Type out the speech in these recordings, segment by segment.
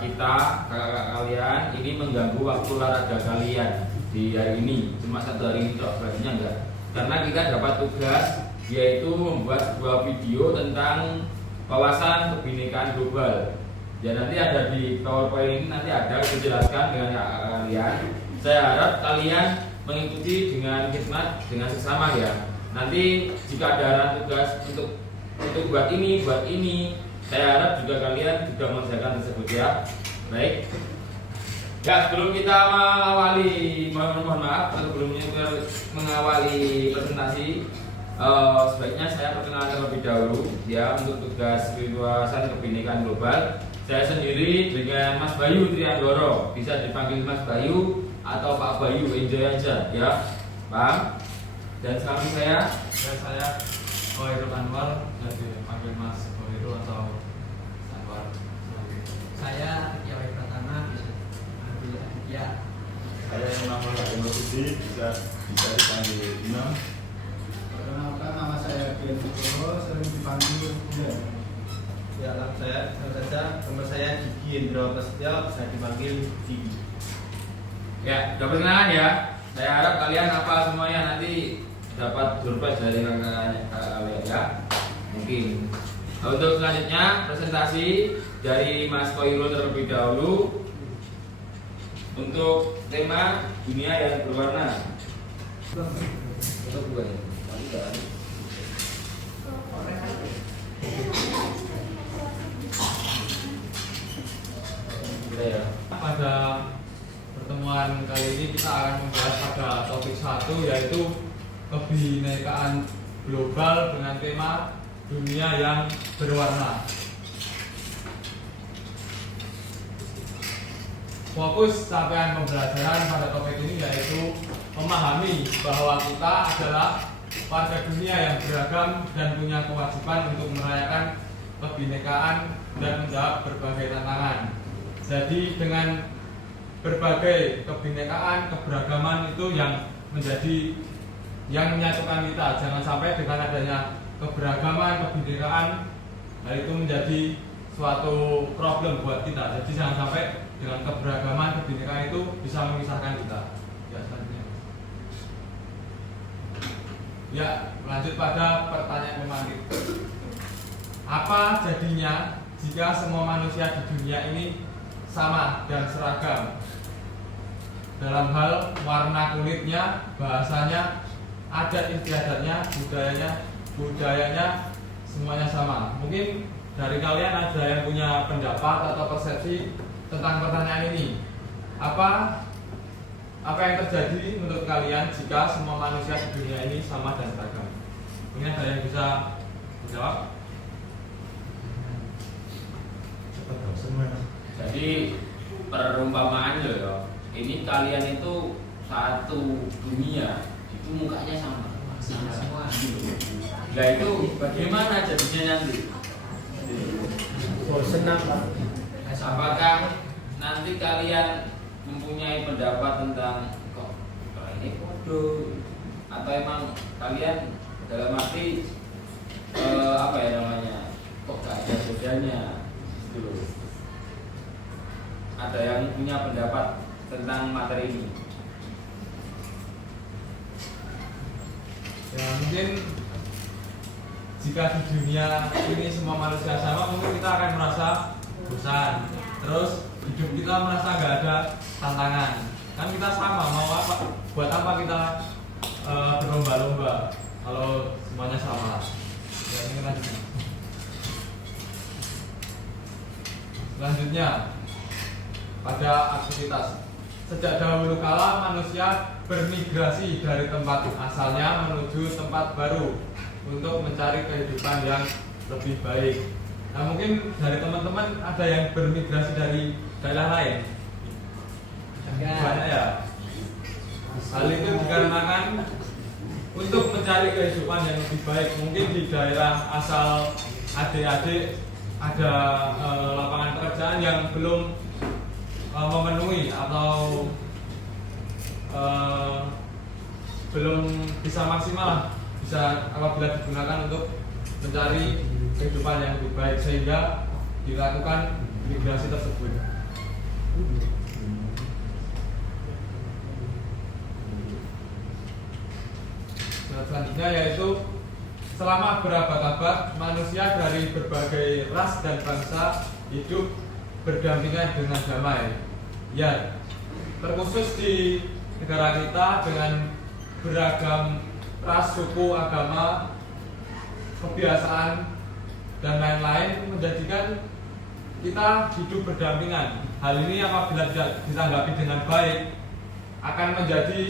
kita, kakak-kakak kalian ini mengganggu waktu olahraga kalian di hari ini. Cuma satu hari ini toh, selanjutnya enggak. Karena kita dapat tugas yaitu membuat sebuah video tentang wawasan kebinekaan global. Ya nanti ada di PowerPoint ini, nanti ada dijelaskan dengan kakak kalian. Saya harap kalian mengikuti dengan hikmat, dengan sesama ya. Nanti jika ada arahan tugas untuk buat ini, saya harap juga kalian juga mengerjakan tersebut ya. Baik. Ya sebelum kita mengawali, mohon maaf sebelumnya kita mengawali presentasi, sebaiknya saya perkenalkan terlebih dahulu ya untuk tugas wawasan kebinekaan global. Saya sendiri dengan Mas Bayu Trianggoro, bisa dipanggil Mas Bayu atau Pak Bayu, enjoy aja ya, Bang. Dan sekarang saya Khairul Anwar, jadi dipanggil Mas Khairul atau Anwar. Saya Aditya Pratama, bisa dipanggil Aditya. Saya Imam Al-Budi, bisa dipanggil Imam. Perkenalkan, nama saya Kian Fikro, sering dipanggil Kian. Ya, saya nama saya Gigi Indro Prasetyo, bisa dipanggil Gigi. ya sudah perkenalan ya. Saya harap kalian apa semuanya nanti dapat surprise dari kakak kalian ya. Mungkin. Nah, untuk selanjutnya presentasi dari Mas Koirul terlebih dahulu untuk tema dunia yang berwarna. Untuk bukan ya? Ya. Pada pertemuan kali ini kita akan membahas pada topik 1, yaitu kebinekaan global dengan tema dunia yang berwarna. Fokus capaian pembelajaran pada topik ini yaitu memahami bahwa kita adalah warga dunia yang beragam dan punya kewajiban untuk merayakan kebinekaan dan menjawab berbagai tantangan. Jadi dengan berbagai kebinekaan, keberagaman itu yang menyatukan kita. Jangan sampai dengan adanya keberagaman, kebinekaan, hal itu menjadi suatu problem buat kita. Jadi jangan sampai dengan keberagaman, kebinekaan itu bisa memisahkan kita. Ya, selanjutnya. Ya, lanjut pada pertanyaan pemantik. Apa jadinya jika semua manusia di dunia ini sama dan seragam dalam hal warna kulitnya, bahasanya, adat istiadatnya, budayanya semuanya sama? Mungkin dari kalian ada yang punya pendapat atau persepsi tentang pertanyaan ini. Apa yang terjadi menurut kalian jika semua manusia di dunia ini sama dan seragam? Mungkin ada yang bisa menjawab? Jadi perumpamaan loh ya. Ini kalian itu satu dunia, itu mukanya sama Semua. Nah itu bagaimana jadinya nanti? Senang Pak. Apakah nanti kalian mempunyai pendapat tentang kok ini bodoh, atau emang kalian dalam arti apa ya namanya, kok gak ada bedanya gitu. Ada yang punya pendapat tentang materi ini? Ya, mungkin jika di dunia ini semua manusia sama, mungkin kita akan merasa bosan. Terus hidup kita merasa nggak ada tantangan. Kan kita sama, mau apa? Buat apa kita berlomba-lomba kalau semuanya sama? Ya, ini lanjutnya. Selanjutnya, pada aktivitas. Sejak dahulu kala manusia bermigrasi dari tempat asalnya menuju tempat baru untuk mencari kehidupan yang lebih baik. Nah, mungkin dari teman-teman ada yang bermigrasi dari daerah lain? Banyak ya. Hal itu dikarenakan untuk mencari kehidupan yang lebih baik. Mungkin di daerah asal adik-adik ada lapangan pekerjaan yang belum memenuhi atau belum bisa maksimal, bisa apabila digunakan untuk mencari kehidupan yang lebih baik, sehingga dilakukan migrasi tersebut. Nah, selanjutnya yaitu selama berabad-abad manusia dari berbagai ras dan bangsa hidup berdampingan dengan damai. Ya, terkhusus di negara kita dengan beragam ras, suku, agama, kebiasaan dan lain-lain menjadikan kita hidup berdampingan. Hal ini apabila ditanggapi dengan baik akan menjadi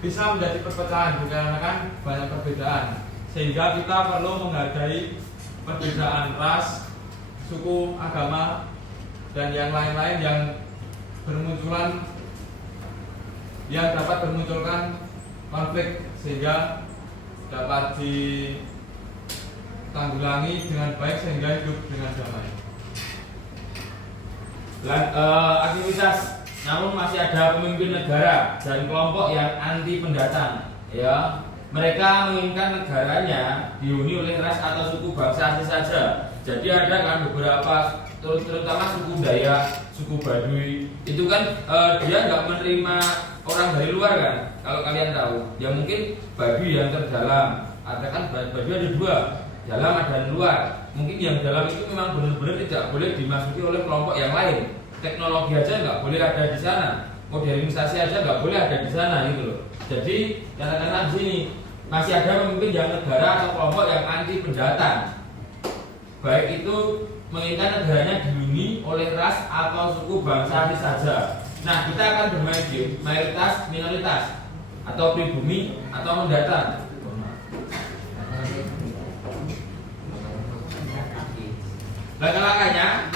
bisa menjadi perpecahan dikarenakan banyak perbedaan, sehingga kita perlu menghargai perbedaan ras, suku, agama, dan yang lain-lain yang bermunculan yang dapat bermunculkan konflik sehingga dapat ditanggulangi dengan baik sehingga hidup dengan damai. Aktivitas, namun masih ada pemimpin negara dan kelompok yang anti pendatang. Ya, mereka menginginkan negaranya dihuni oleh ras atau suku bangsa asli saja. Jadi ada kan beberapa, terutama suku Dayak, suku Baduy, itu kan dia nggak menerima orang dari luar kan. Kalau kalian tahu, ya mungkin Baduy yang terdalam. Ada kan Baduy ada dua, dalam dan luar. Mungkin yang dalam itu memang benar-benar tidak boleh dimasuki oleh kelompok yang lain. Teknologi aja nggak boleh ada di sana, modernisasi aja nggak boleh ada di sana gitu loh. Jadi katakanlah di sini masih ada pemimpin yang negara atau kelompok yang anti pendatang, baik itu menginginkan negaranya dihuni oleh ras atau suku bangsa asli saja. Nah, kita akan bermain game mayoritas minoritas atau pribumi atau mendatang. Langkah-langkahnya,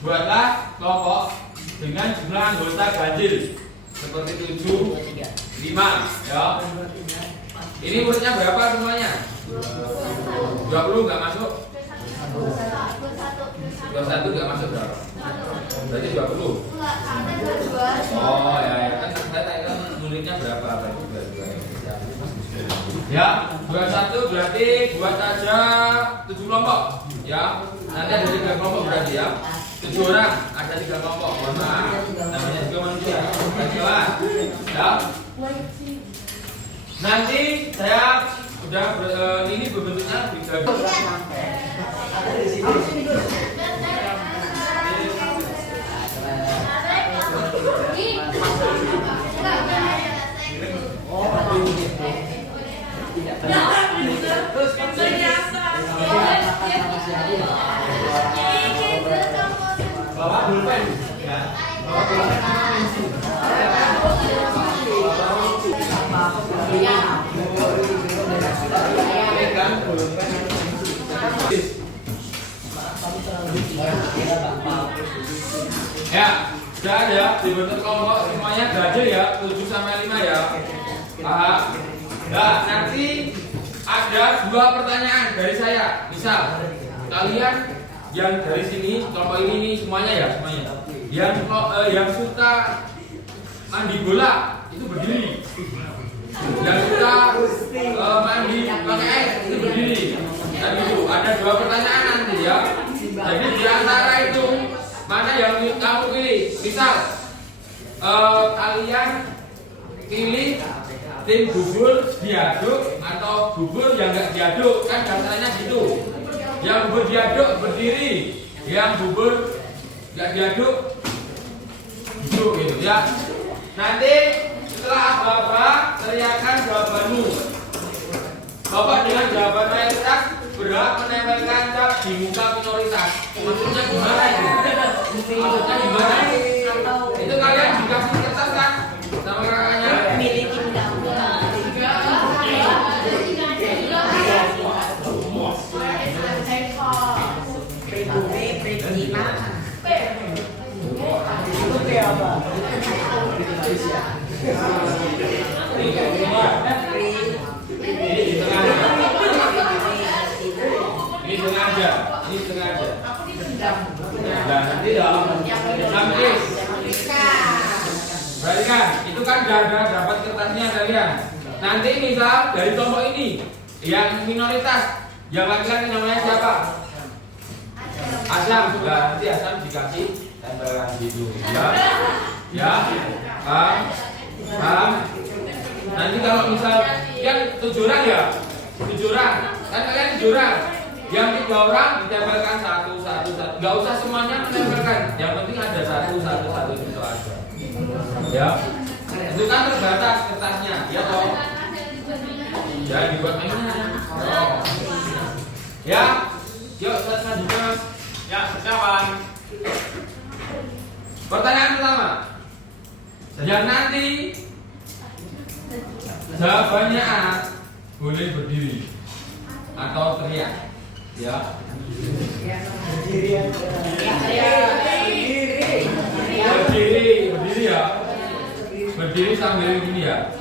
buatlah kelompok dengan jumlah anggota ganjil seperti 7, 5 ya. Ini muridnya berapa semuanya? 20 nggak masuk? 21 nggak masuk berapa? Berarti 20. Oh ya, kan saya tanya muridnya berapa? Ya, 21 berarti buat saja 7 kelompok ya. Nanti ada 3 kelompok berarti ya. 7 orang, ada 3 kelompok. Nah, namanya juga manusia. Jelas? Ya. Nanti saya sudah ini berbentuknya bisa. Bawa pulpen ya. Bawa Ya, sudah ya, dibentuk kelompok semuanya ganjil ya, 7 sampai 5 ya. Paham? Nah, nanti ada 2 pertanyaan dari saya. Misal, kalian yang dari sini, kelompok ini semuanya ya, semuanya. Yang suka mandi bola itu berdiri. Yang suka mandi pakai air itu berdiri. Dan itu ada 2 pertanyaan nanti ya. Jadi di antara itu mana yang kamu pilih? Misal kalian pilih tim bubur diaduk atau bubur yang nggak diaduk, kan dasarnya gitu. Yang bubur diaduk berdiri, yang bubur nggak diaduk duduk gitu ya. Nanti setelah Bapak teriakan jawabanmu, Bapak dengan jawaban mayoritas berhak menempelkan cap di muka minoritas. Maksudnya gimana itu? Maksudnya gimana? Itu kalian dikasih kertas kan sama kakaknya? Miliki Ini sengaja. Nah, nanti dong. Nanti. Berarti kan, itu kan udah dapat kertasnya kalian. Nanti misal dari kelompok ini yang minoritas, yang laki-laki namanya siapa? Asam juga nanti asam dikasih tempelan gitu. Ya. Nanti kalau misal kan 7 orang ya, 7 orang kan kalian 7 orang. Yang 3 orang ditempelkan satu. Nggak usah semuanya menempelkan. Yang penting ada satu itu aja. Ya. Itu kan terbatas kertasnya, ya toh. Ya dibuat mainan. Ya. Yuk selanjutnya. Ya, persiapan. Pertanyaan pertama. Yang nanti jawabannya A, boleh berdiri atau teriak. Ya. Berdiri ya. Berdiri sambil gini ya.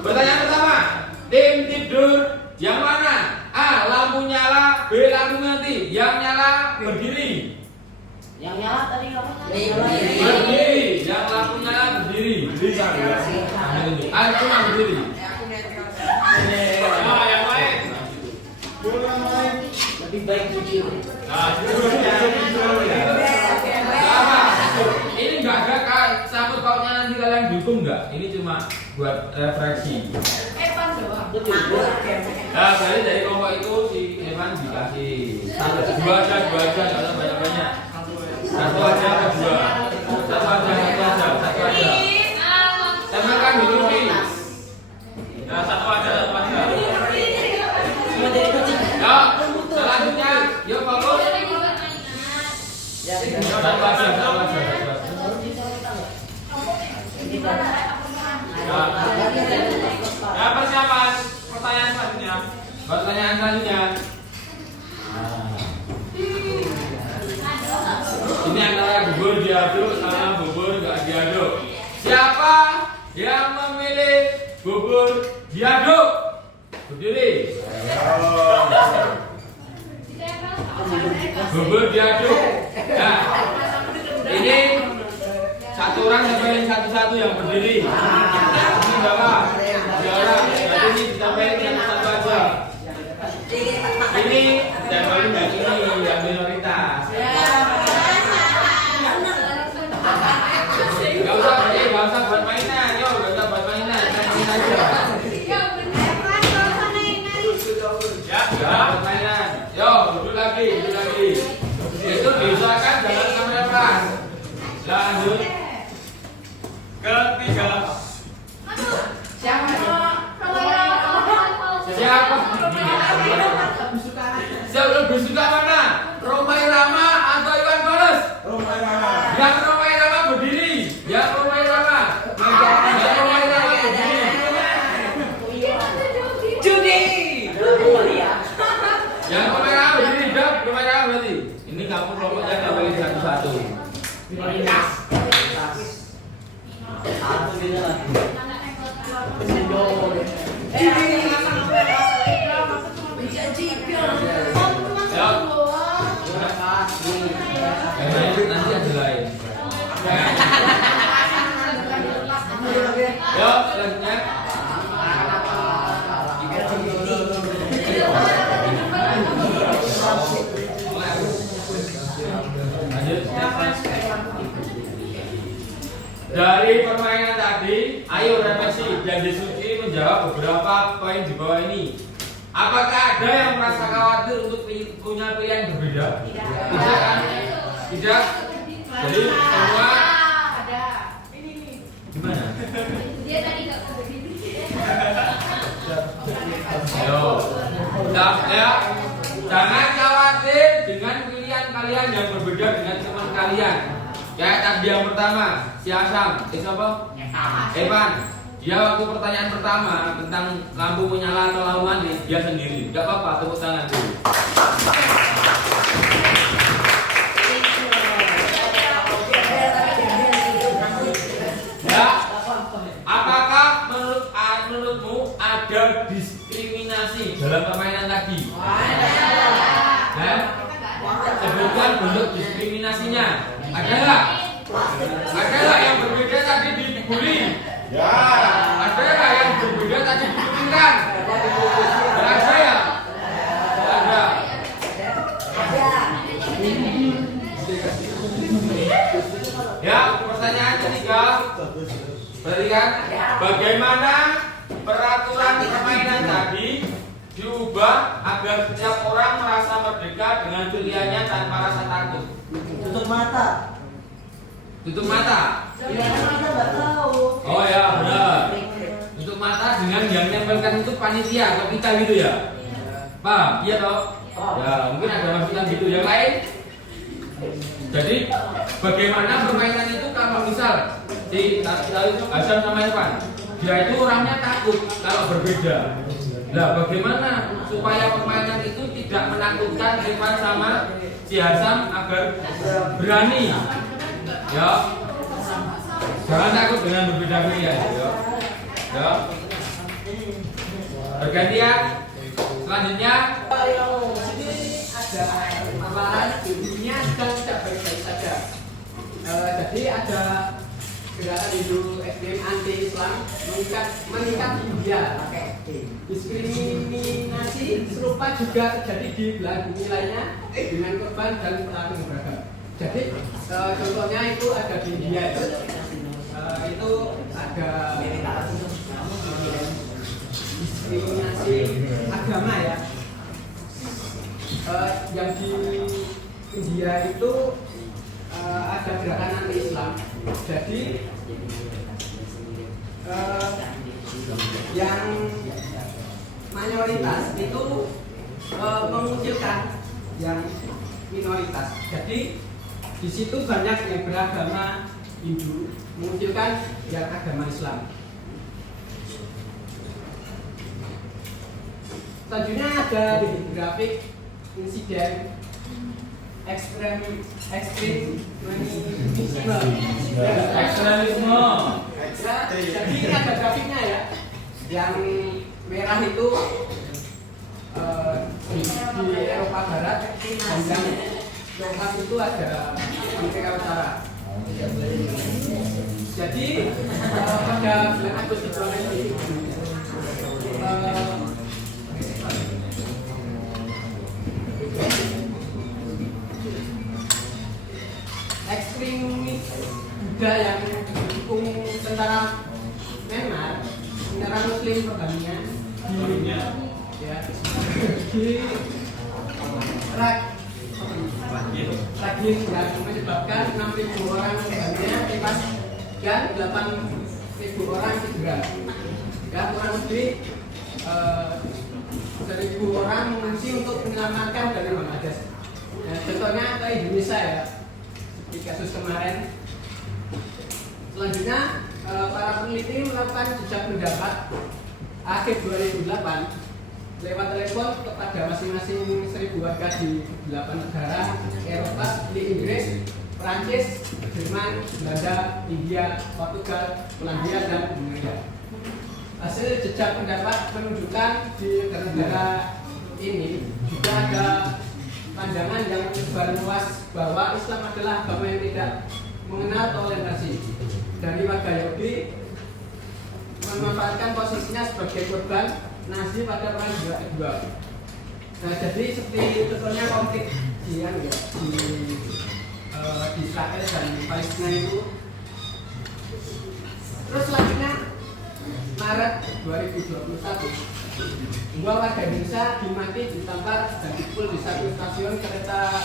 Pertanyaan pertama, tim tidur yang mana? A. Lampu nyala, B. Lampu mati. Yang nyala berdiri. Yang nyala tadi apa? Berdiri. Yang lampu nyala berdiri. Berdiri sambil. A. Cuma berdiri. Nah, yang lain. Lebih baik jujur. Nah, jujur ya. Sama. Ini enggak ada sangkut pautnya nanti kalian dukung enggak? Ini cuma buat refleksi. Evan doang. Nah, dari kelompok itu si Evan dikasih dua aja, jangan banyak-banyak. Satu aja atau dua? Satu aja. Temankan dulu nih. Nah, satu aja. Ya, selanjutnya, yuk fokus. Satu aja. Ya, persiapan. Pertanyaan selanjutnya. Pertanyaan selanjutnya. Ini antara bubur diaduk sama bubur nggak diaduk. Siapa yang memilih bubur diaduk? Berdiri. Bubur diaduk. Nah, ini satu orang yang satu-satu yang berdiri. Ini berapa? 3 orang. Berarti ini disampaikan satu aja. Ini tempelin yang ini yang minoritas. Gak usah buat mainan, yo, gak usah buat mainan, main aja. Ya, Ya, buat mainan. Yo, duduk lagi. Itu diusahakan jangan kamera pas. Lanjut. ketiga. Siapa? Siapa lebih suka mana? Romai Rama atau Iwan Fals? Yang Romai Rama berdiri. Yang Romai Rama berdiri. Yang Romai Rama berdiri. Romai Rama berarti. Ini kamu kelompoknya nggak boleh satu-satu. Nanti ada lain. Yuk, selanjutnya. Dari permainan tadi, ayo refleksi dan diskusi menjawab beberapa poin di bawah ini. Apakah ada yang merasa khawatir untuk punya pilihan berbeda? Tidak kan? Tidak. Jadi semua Ada. Ini. gimana? Dia tadi nggak begini. Ayo, ya. Jangan khawatir dengan pilihan kalian yang berbeda dengan teman kalian. Kayak tadi yang pertama, si Asam, siapa? Evan. Dia waktu pertanyaan pertama tentang lampu menyala atau lampu mati, dia sendiri. Gak apa-apa, tepuk tangan dulu. Ya, apakah menurutmu ada diskriminasi dalam permainan tadi? Ya? Sebutkan bentuk diskriminasinya. Ada nggak? Ada nggak yang berbeda tadi dibully? Ya. Ada nggak yang berbeda tadi dikucilkan? Nggak ada ya? Nggak ada. Ya, pertanyaan ketiga. Berarti kan, bagaimana peraturan permainan tadi diubah agar setiap orang merasa merdeka dengan pilihannya tanpa rasa takut? Tutup mata. Tutup mata. Ya, kita nggak tahu. Oh ya, benar. Tutup mata dengan yang nempelkan itu panitia atau kita gitu ya? Paham? Iya toh? Ya, mungkin ada masukan gitu. Yang lain? Jadi, bagaimana permainan itu kalau misal si Hasan sama Irfan, dia itu orangnya takut kalau berbeda. Nah, bagaimana supaya permainan itu tidak menakutkan Irfan sama si Hasan agar berani? Ya, jangan takut dengan berbeda pilihan. Ya, bergantian. Selanjutnya, Ada amalan dirinya sedang tidak baik-baik saja. Jadi ada gerakan Hindu ekstrem anti-Islam meningkat di India. Diskriminasi serupa juga terjadi di belahan bumi lainnya dengan korban dan pelaku yang beragam. Jadi contohnya itu ada di India itu ada diskriminasi agama ya. Yang di India itu ada gerakan anti-Islam. Jadi yang mayoritas itu mengucilkan yang minoritas. Jadi di situ banyak yang beragama Hindu mengucilkan yang agama Islam. Selanjutnya ada di grafik insiden ekstremisme. Jadi ini ada grafiknya ya. Yang merah itu di Eropa Barat dan yang coklat itu ada Amerika Utara. Jadi pada bulan Agustus ini ekstremis Buddha yang mendukung tentara Myanmar, tentara Muslim pergamanya di Rakhine yang menyebabkan 6.000 orang pergamanya tewas dan 8.000 orang cedera. Ya, kurang lebih 1.000 orang mengungsi untuk menyelamatkan dari Bangladesh. Nah, contohnya ke Indonesia ya, di kasus kemarin. Selanjutnya para peneliti melakukan jejak pendapat akhir 2008 lewat telepon kepada masing-masing 1.000 warga di 8 negara Eropa seperti Inggris, Prancis, Jerman, Belanda, India, Portugal, Polandia, dan Hungaria. Hasil jejak pendapat menunjukkan di negara ini juga ada pandangan yang tersebar luas bahwa Islam adalah agama yang tidak mengenal toleransi. Dari warga Yahudi memanfaatkan posisinya sebagai korban Nazi pada perang dunia kedua. Nah, jadi seperti contohnya konflik di Israel dan Palestina itu. Terus selanjutnya Maret 2021 dua warga Indonesia dimaki, ditampar, dan dipukul di satu stasiun kereta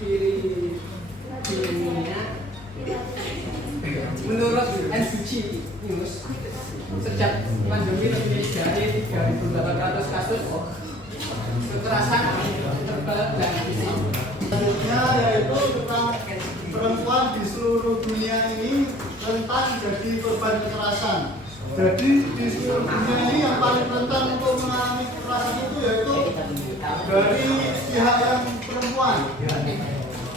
Filipina. Menurut NBC News, sejak pandemi lebih dari 3.800 kasus kekerasan verbal dan fisik. Selanjutnya yaitu tentang perempuan di seluruh dunia ini rentan jadi korban kekerasan. Jadi di seluruh dunia ini yang paling rentan untuk mengalami kekerasan itu yaitu dari pihak yang perempuan.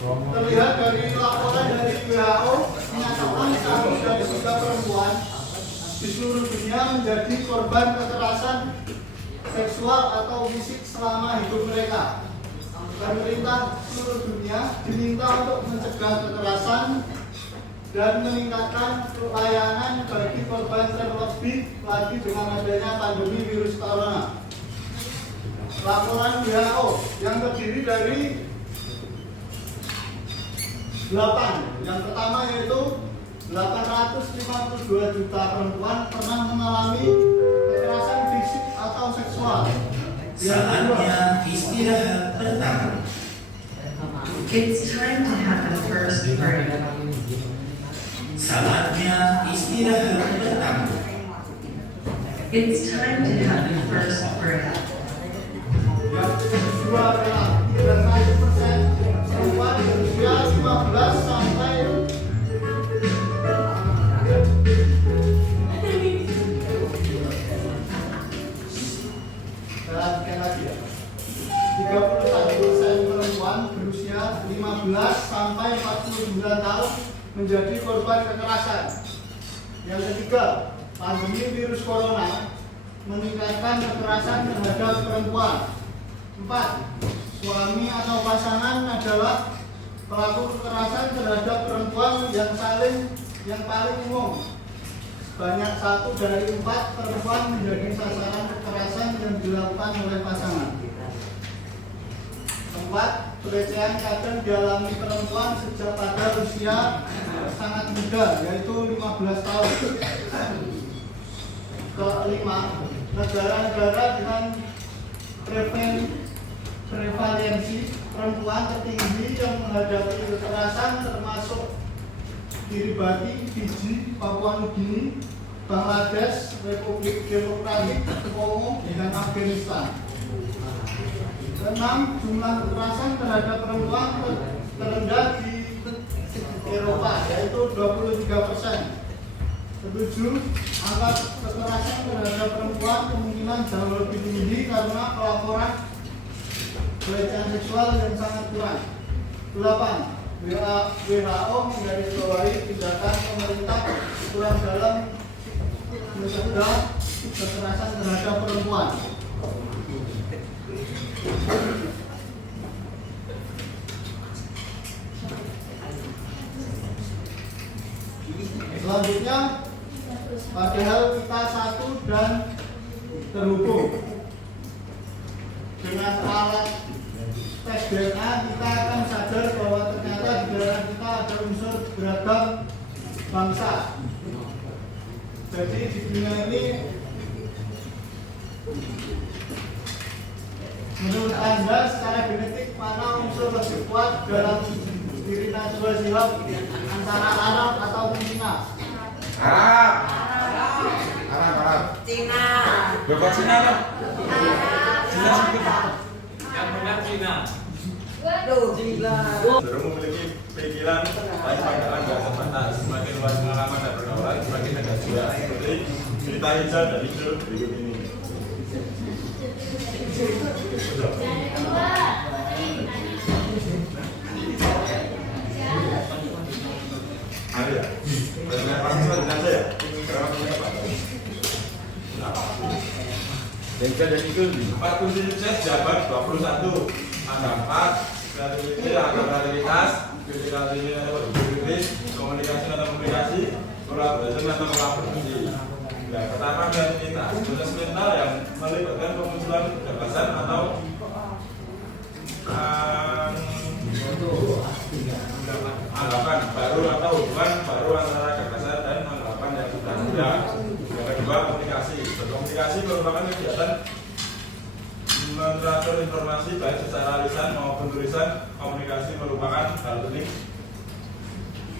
Terlihat dari laporan dari WHO menyatakan 1 dari 3 perempuan di seluruh dunia menjadi korban kekerasan seksual atau fisik selama hidup mereka. Pemerintah seluruh dunia diminta untuk mencegah kekerasan dan meningkatkan pelayanan bagi korban terlebih lagi dengan adanya pandemi virus corona. Laporan WHO yang terdiri dari Yang pertama yaitu 852 juta perempuan pernah mengalami kekerasan fisik atau seksual. Yang kedua, Saatnya istirahat pertama. It's time to have the first break. Saatnya istirahat pertama. It's time to have the first break. yang kedua adalah 31% perempuan berusia 15 sampai lagi ya. 31% perempuan berusia 15 sampai 49 tahun menjadi korban kekerasan. Yang ketiga, pandemi virus corona meningkatkan kekerasan terhadap perempuan. 4. Suami atau pasangan adalah pelaku kekerasan terhadap perempuan yang paling umum. Sebanyak 1 dari 4 perempuan menjadi sasaran kekerasan yang dilakukan oleh pasangan. 4. Pelecehan kadang dialami perempuan sejak pada usia sangat muda, yaitu 15 tahun. Kelima, negara-negara dengan prevalensi perempuan tertinggi yang menghadapi kekerasan termasuk Kiribati, Fiji, Papua Nugini, Bangladesh, Republik Demokratik Kongo, dan Afghanistan. 6. Jumlah kekerasan terhadap perempuan terendah di Eropa, yaitu 23%. 7. Angka kekerasan terhadap perempuan kemungkinan jauh lebih tinggi karena pelaporan pelecehan seksual yang sangat kurang. 8. WHO menggarisbawahi tindakan pemerintah kurang dalam mencegah kekerasan terhadap perempuan. Selanjutnya, padahal kita satu dan terhubung dengan alat tes DNA, kita akan sadar bahwa ternyata di dalam kita ada unsur beragam bangsa. Jadi di dunia ini, menurut Anda secara genetik mana unsur lebih kuat dalam diri Najwa Shihab, antara Arab atau Cina? Arab. Cina. Bapak Cina kan? Cina sedikit. Yang benar Cina. Tuh, gila. Cenderung memiliki pikiran lain pandangan dan terbatas. Semakin luas pengalaman dan pergaulan, semakin ada juga. Seperti cerita hijau dan hijau berikut ini. Ada ya? Pertanyaan pasti dengan saya. Berapa punya Pak? Dan itu 4 kunci sukses jabat 21. Ada 4 kreativitas, komunikasi atau komunikasi, kolaborasi atau kolaborasi. Yang pertama kreativitas, proses mental yang melibatkan kemunculan gagasan atau anggapan baru atau hubungan baru antara gagasan dan anggapan yang sudah ada. Yang kedua komunikasi. Berkomunikasi merupakan kegiatan mentransfer informasi baik secara lisan maupun tulisan. Komunikasi merupakan hal penting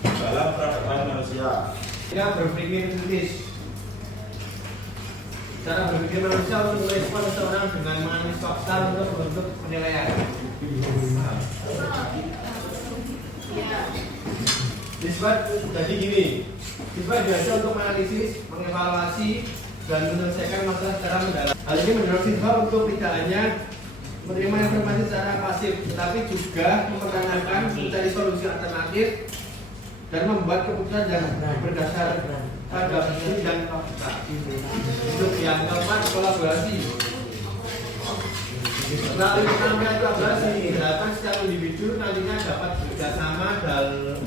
dalam peradaban manusia. Kita berpikir kritis. Cara berpikir manusia untuk merespon seseorang dengan menganalisis fakta untuk membentuk penilaian. Disebut jadi gini. Disebut biasa untuk menganalisis, mengevaluasi, dan menyelesaikan masalah secara mendalam. Hal ini mendorong siswa untuk tidak hanya menerima informasi secara pasif, tetapi juga mempertanyakan, mencari solusi alternatif, dan membuat keputusan yang berdasar pada bukti dan fakta. Untuk yang keempat, kolaborasi. Melalui penampilan kolaborasi, diharapkan setiap individu nantinya dapat bekerjasama dalam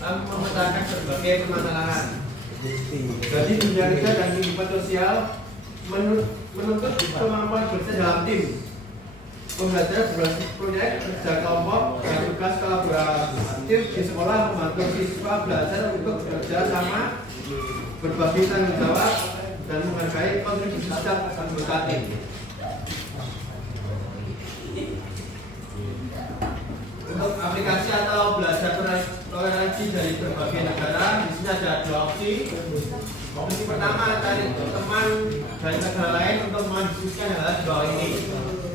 memecahkan berbagai permasalahan. Jadi dunia kerja dan kehidupan sosial menuntut kemampuan bekerja dalam tim. pembelajaran berbasis proyek, kerja kelompok, dan tugas kolaboratif di sekolah membantu siswa belajar untuk bekerja sama, berbagi tanggung jawab, dan menghargai kontribusi setiap anggota tim. Untuk aplikasi atau belajar toleransi dari berbagai negara, di sini ada 2 opsi. Opsi pertama, cari teman dari negara lain untuk mendiskusikan hal-hal di bawah ini.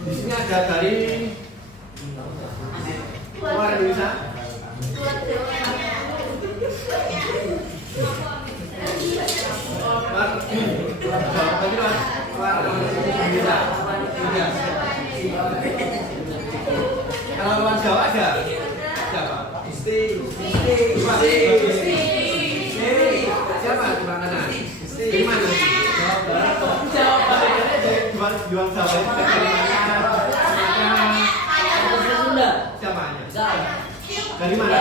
Di sini ada dari luar Indonesia, kalau luar Jawa ada siapa? Siapa di mana? Di mana? Jual Jawa siapa? Dari mana?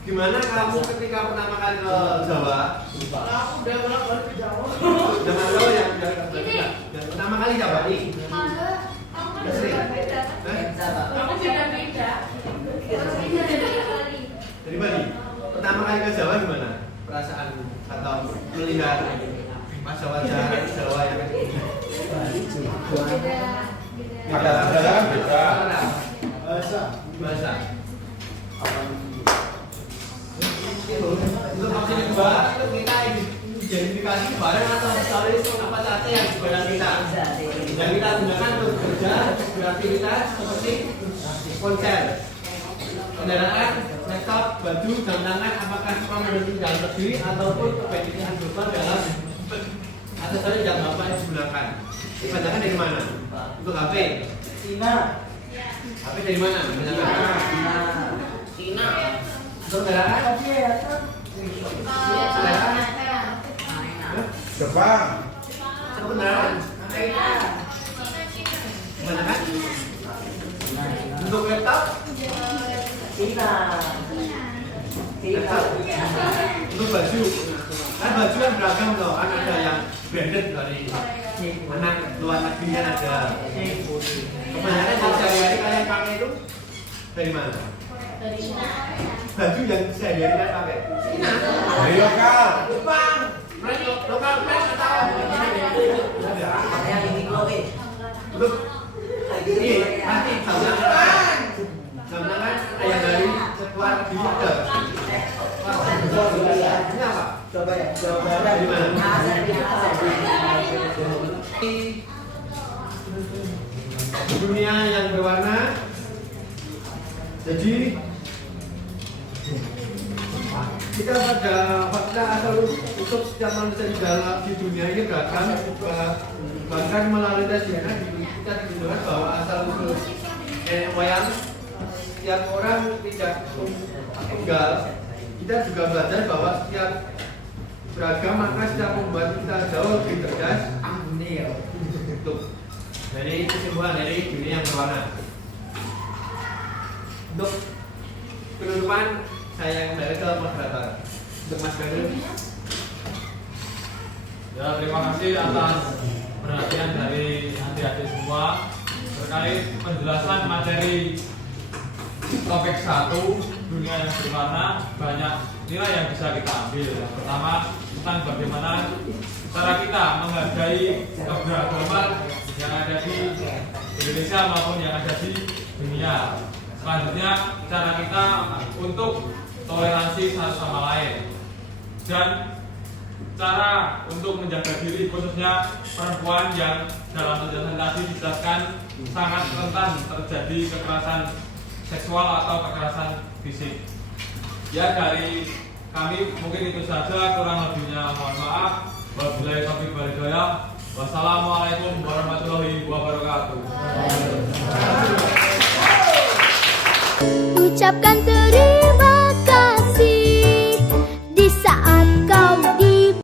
Gimana kamu ketika pertama kali ke Jawa? Aku udah pernah ke Jawa. Udah mana yang pertama kali Jawa? Aku beda-beda. Dari Bali. Pertama kali ke Jawa gimana? Perasaan atau melihat wajah-wajah Jawa yang beda. Bahasa. Untuk opsi kedua, kita identifikasi barang atau aksesoris apa saja yang di badan kita. Yang kita gunakan untuk bekerja, beraktivitas seperti ponsel, kendaraan, laptop, baju, jam tangan, apakah semua menunjuk dalam negeri ataupun kepentingan global dalam aksesoris yang bapak digunakan. Kebanyakan dari mana? Untuk HP? Cina. HP dari mana? Cina. Untuk kendaraan? Jepang. Untuk kendaraan? Kebanyakan? Untuk laptop? Cina. Laptop? Untuk baju? Kan baju kan beragam loh, kan ada yang branded dari anak luar negeri kan ada. Kebanyakan yang sehari-hari kalian pakai itu dari mana? Baju yang sehari-hari kalian pakai? Dari lokal. Jepang. Brand lokal brand atau Ada yang ini Chloe. untuk ini nanti jam tangan ada yang dari luar negeri ada. Ini apa? Coba ya. Dari mana? Dunia yang berwarna. Jadi kita pada fakta asal usul setiap manusia di dunia ini beragam, bahkan melalui tes DNA kita ditunjukkan bahwa asal usul nenek moyang setiap orang tidak tunggal. Kita juga belajar bahwa setiap beragam maka setiap membuat kita jauh lebih cerdas. Dari kesimpulan dari dunia yang berwarna. Untuk penutupan saya kembali ke moderator. Untuk Mas Gandul. Ya, terima kasih atas perhatian dari adik-adik semua terkait penjelasan materi topik 1 dunia yang berwarna. Banyak nilai yang bisa kita ambil. Yang pertama tentang bagaimana cara kita menghargai keberagaman yang ada di Indonesia maupun yang ada di dunia. Selanjutnya cara kita untuk toleransi satu sama lain dan cara untuk menjaga diri khususnya perempuan yang dalam penjelasan tadi dijelaskan sangat rentan terjadi kekerasan seksual atau kekerasan fisik. Ya, dari kami mungkin itu saja, kurang lebihnya mohon maaf. Wabillahi taufiq wal hidayah. Wassalamualaikum warahmatullahi wabarakatuh. Ucapkan